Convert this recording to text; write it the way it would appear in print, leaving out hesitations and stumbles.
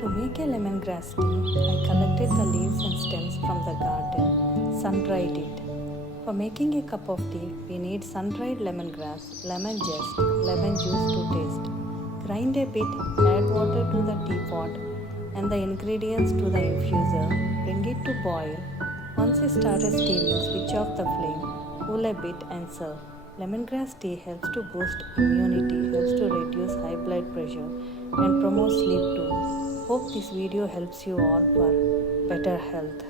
To make a lemongrass tea, I collected the leaves and stems from the garden, sun-dried it. For making a cup of tea, we need sun-dried lemongrass, lemon zest, lemon juice to taste. Grind a bit, add water to the teapot and the ingredients to the infuser. Bring it to boil. Once it starts steaming, switch off the flame, cool a bit and serve. Lemongrass tea helps to boost immunity, helps to reduce high blood pressure and promotes sleep too. Hope this video helps you all for better health.